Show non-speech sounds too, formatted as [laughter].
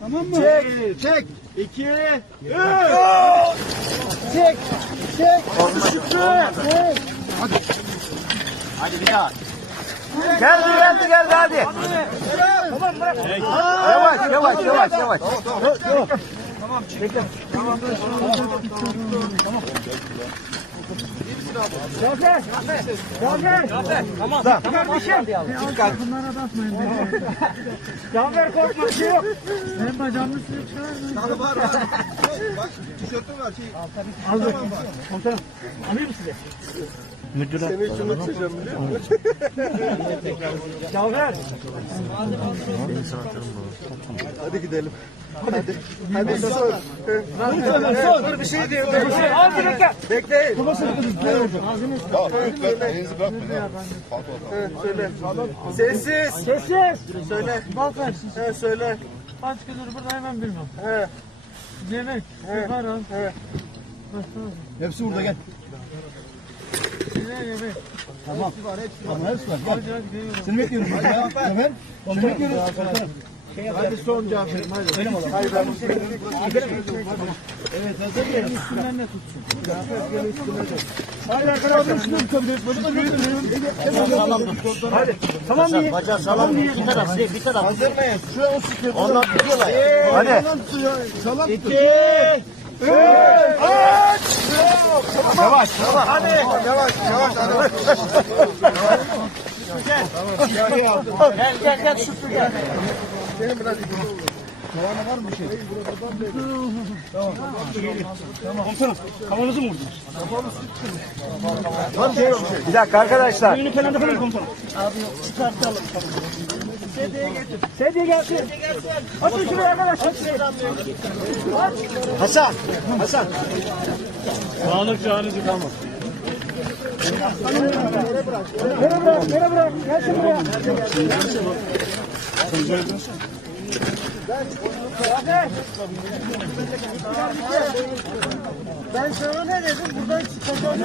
Tamam mı? Çek, çek. İki. Çek, çek. Çek. Hadi bir daha. Geldi geldi geldi hadi. Yavaş yavaş yavaş yavaş. Zafer. Zafer. Tamam. Kardeşim. Bunlara basmayın. Zafer korkma bir şey yok. Benim bacağımın suyu çıkar mı? var var. Bak tişörtüm var. Şey, Aldım. Komutanım. Alayım mı size? seni şunu içeceğim biliyor musun? Cafer. Hadi gidelim. Hadi. Hadi son. Son. Dur bir şey diyeyim. Bir şey. Al bir dakika. Bekleyin. Evet, söyle. Sessiz. Sessiz. Söyle. Bak versin. Söyle. Kaç gündür burada hemen bilmem. He. Yemek, sigara, He. Hepsi burada gel. yemek. Tamam. Tamam hepsi var. Gel. Hadi hadi gidiyorum. Seni bekliyorum. [laughs] Hadi ya. Hemen. Seni bekliyoruz. Hadi son Cafer'im hadi. Hayır ben Evet hazır mıyız? Üstünden ne tutsun? Hadi arkadaşlar şunu tutabiliriz. Böyle de böyle de böyle. Hadi. Tamam mı? Bacağı sağlam mı? Bir taraf, bir taraf. Hazır mıyız? Şuraya o sıkıyor. Onlar tutuyorlar. Hadi. Salam İki. Üç. Aç. Yavaş. Hadi. Yavaş yavaş hadi. Gel gel gel şu gel. Benim biraz Komutanım kafanızı mı vurdunuz? Bir dakika arkadaşlar. Önünü kenarda falan komutanım. Sedye gelsin. Atın şuraya arkadaşlar. Hasan. Hasan. Sağlık çağınızı kalmaz. Yere bırak, yere bırak. Gelsin buraya. Ben sana ne dedim? Buradan çıkacağım.